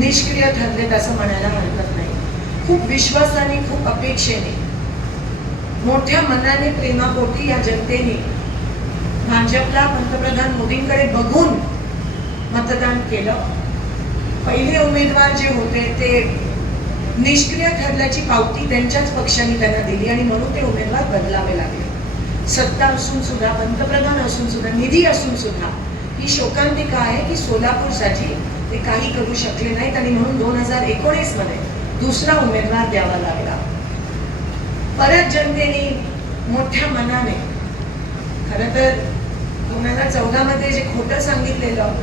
निष्क्रिय ठरलेत असं म्हणायला हरकत नाही खूप विश्वासाने खूप अपेक्षेने मोठ्या मनाने प्रेमापोटी या जनतेने भाजपला पंतप्रधान मोदींकडे बघून मतदान केलं पहिले उमेदवार जे होते ते निष्क्रिय ठरल्याची पावती त्यांच्याच पक्षाने त्यांना दिली आणि म्हणून ते उमेदवार बदलावे लागले सत्ता असून सुद्धा पंतप्रधान असून सुद्धा निधी असून सुद्धा ही शोकांतिका आहे की सोलापूरसाठी ते काही करू शकले नाहीत आणि म्हणून दोन हजार एकोणीस मध्ये दुसरा उमेदवार द्यावा लागला परत जनतेने मोठ्या मनाने खरं तर दोन हजार चौदा मध्ये जे खोटं सांगितलेलं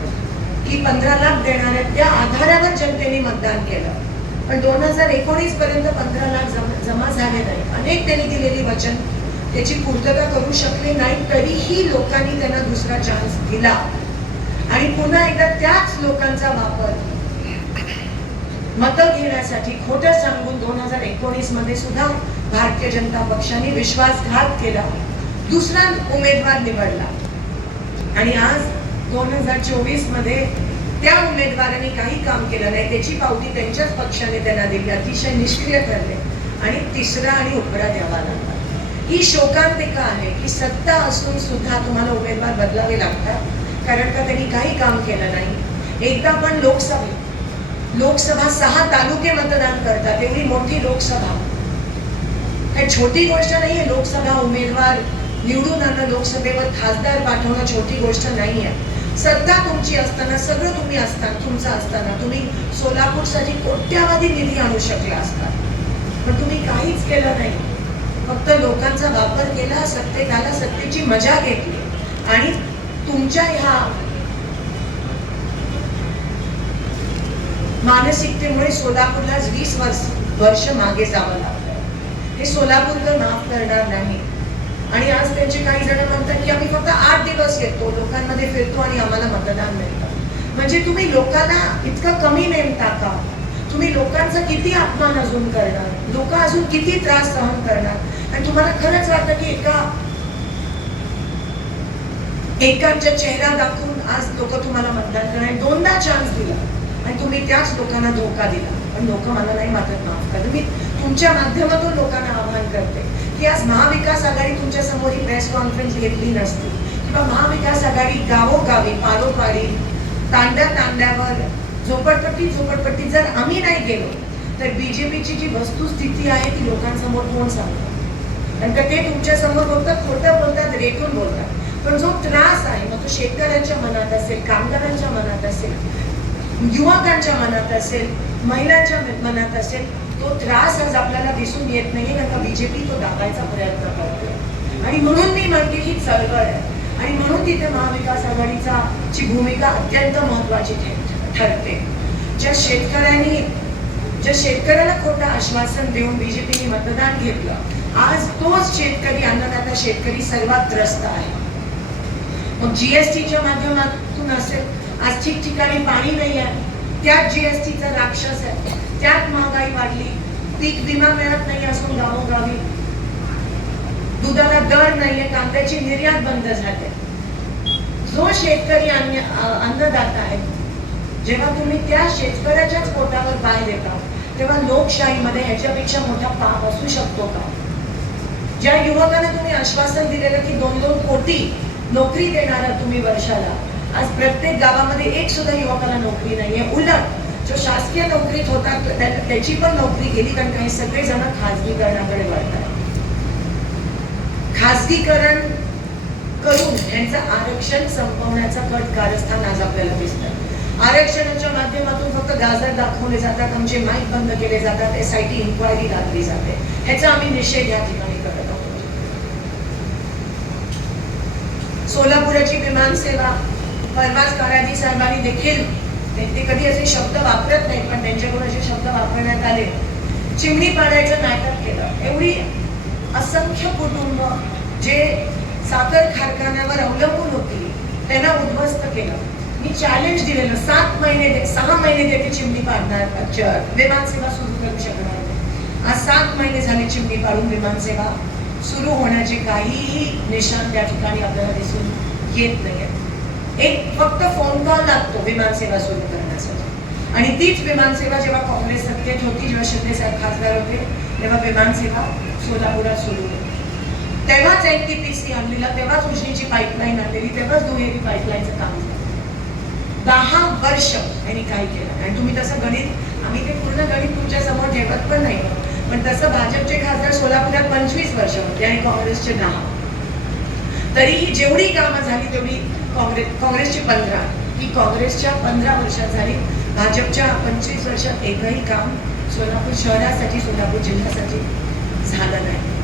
की पंधरा लाख देणाऱ्या त्या आधारावर जनतेने मतदान केलं पण दोन हजार एकोणीस पर्यंत पंधरा लाख जमा झाले नाही अनेक त्यांनी दिलेली वचन त्याची पूर्तता करू शकले नाही तरीही लोकांनी त्यांना दुसरा चान्स दिला आणि पुन्हा एकदा त्याच लोकांचा वापर मत घेण्यासाठी खोट सांगून दोन हजार एकोणीस मध्ये सुद्धा भारतीय जनता पक्षाने विश्वासघात केला दुसरा उमेदवार निवडला आणि आज दोन हजार चोवीस मध्ये त्या उमेदवारांनी काही काम केलं नाही त्याची पावती त्यांच्याच पक्षाने त्यांना दिली अतिशय निष्क्रिय ठरले आणि तिसरा आणि उपडा द्यावा लागला ही शोकांतिका आहे की सत्ता असून सुद्धा तुम्हाला उमेदवार बदलावे लागतात कारण का त्यांनी काही काम केलं नाही एकदा पण लोकसभेत लोकसभा सहा तालुके मतदान करतात एवढी मोठी लोकसभा काय छोटी गोष्ट नाहीये लोकसभा उमेदवार निवडून आणणं लोकसभेवर खासदार पाठवणं छोटी गोष्ट नाही आहे सत्ता तुमची असताना सगळं तुम्ही असता तुमचं असताना तुम्ही सोलापूरसाठी कोट्यावधी निधी आणू शकला असता पण तुम्ही काहीच केलं नाही फक्त लोकांचा वापर केला सत्तेत आला सत्तेची मजा घेतली आणि तुमच्या ह्या मानसिकतेमुळे सोलापूरला वीस वर्ष वर्ष मागे जावं लागलं हे सोलापूरकर माफ करणार नाही आणि आज त्यांचे काही जण म्हणतात की आम्ही फक्त आठ दिवस येतो लोकांमध्ये फिरतो आणि आम्हाला मतदान मिळतं म्हणजे तुम्ही लोकांना इतकं कमी नेमता का तुम्ही लोकांचा किती अपमान अजून करणार लोक अजून किती त्रास सहन करणार आणि तुम्हाला खरंच वाटतं की एका एकांच्या चेहरा दाखवून आज लोक तुम्हाला मतदान करणार दोनदा चान्स दिला आणि तुम्ही त्याच लोकांना धोका दिला पण लोक मला नाही मात्र माफ मी तुमच्या माध्यमातून लोकांना आव्हान करते की आज महाविकास आघाडी तुमच्या समोर ही प्रेस कॉन्फरन्स घेतली नसती किंवा महाविकास आघाडी गावोगावी पारोपारी तांड्या तांड्यावर झोपडपट्टी झोपडपट्टी जर आम्ही नाही गेलो तर बीजेपीची जी वस्तुस्थिती आहे ती लोकांसमोर कोण सांगतो आणि ते तुमच्यासमोर बोलतात खोटं बोलतात रेटून बोलतात पण जो त्रास आहे मग तो शेतकऱ्यांच्या मनात असेल कामगारांच्या मनात असेल युवकांच्या मनात असेल महिलांच्या मनात असेल तो त्रास आज आपल्याला दिसून येत नाही ना बीजेपी तो दाखवायचा प्रयत्न करते आणि म्हणून मी म्हणते ही चळवळ आहे आणि म्हणून तिथे महाविकास आघाडीचा ची भूमिका अत्यंत महत्वाची ठरते ज्या शेतकऱ्यांनी ज्या शेतकऱ्याला खोटं आश्वासन देऊन बीजेपीने मतदान घेतलं आज तोच शेतकरी अन्नदाता शेतकरी सर्वात त्रस्त आहे मग जीएसटीच्या माध्यमातून असेल आज ठिकठिकाणी पाणी नाही आहे त्यात जीएसटीचा राक्षस आहे त्यात महागाई वाढली पीक विमा मिळत नाही असून गावोगावी दुधाला दर नाहीये कांद्याची निर्यात बंद झाली जो शेतकरी अन्नदाता आहे जेव्हा तुम्ही त्या शेतकऱ्याच्याच पोटावर पाय देता तेव्हा लोकशाहीमध्ये ह्याच्यापेक्षा मोठा पाप असू शकतो का ज्या युवकांना तुम्ही आश्वासन दिलेलं की दोन दोन कोटी नोकरी देणार तुम्ही वर्षाला आज प्रत्येक गावामध्ये एक सुद्धा युवकाला नोकरी नाहीये उलट जो शासकीय नोकरीत होता त्याची पण नोकरी गेली कारण काही सगळेजण खाजगीकरणाकडे वळतात खाजगीकरण करून यांचं आरक्षण संपवण्याचा कट कारस्थान आज आपल्याला दिसतं आरक्षणाच्या माध्यमातून फक्त गाजर दाखवले जातात आमचे माईक बंद केले जातात एस आय टी इन्क्वायरी लागली जाते ह्याचा आम्ही निषेध या ठिकाणी सोलापुराची विमानसेवा परवाच काराजी साहेबांनी देखील ते कधी असे शब्द वापरत नाही पण त्यांच्याकडून असे शब्द वापरण्यात आले चिमणी पाडायचं नाटक केलं एवढी असंख्य कुटुंब जे साखर कारखान्यावर अवलंबून होती त्यांना उद्ध्वस्त केलं मी चॅलेंज दिलेलं सात महिने सहा महिने ते चिमणी पाडणार विमानसेवा सुरू करू शकणार आज सात महिने झाले चिमणी पाडून विमानसेवा सुरू होण्याचे काहीही निशान त्या ठिकाणी आपल्याला दिसून येत नाही एक फक्त फोन कॉल लागतो विमान सेवा सुरू करण्यासाठी आणि तीच विमान सेवा जेव्हा काँग्रेस सत्तेत होती जेव्हा शिंदे साहेब खासदार होते तेव्हा विमान सेवा सोलापुरात सुरू होते तेव्हाच एक टी पी सी आणलेला तेव्हाच उजनीची पाईपलाईन आणलेली तेव्हाच दुहेरी पाईपलाईनचं काम झालं दहा वर्ष यांनी काय केलं आणि तुम्ही तसं गणित आम्ही ते पूर्ण गणित तुमच्या समोर ठेवत पण नाही पण तसं भाजपचे खासदार सोलापूरात पंचवीस वर्ष होते आणि काँग्रेसचे दहा तरीही जेवढी कामं झाली तेवढी काँग्रेस काँग्रेसची पंधरा की काँग्रेसच्या पंधरा वर्षात झाली भाजपच्या पंचवीस वर्षात एकही काम सोलापूर शहरासाठी सोलापूर जिल्ह्यासाठी झालं नाही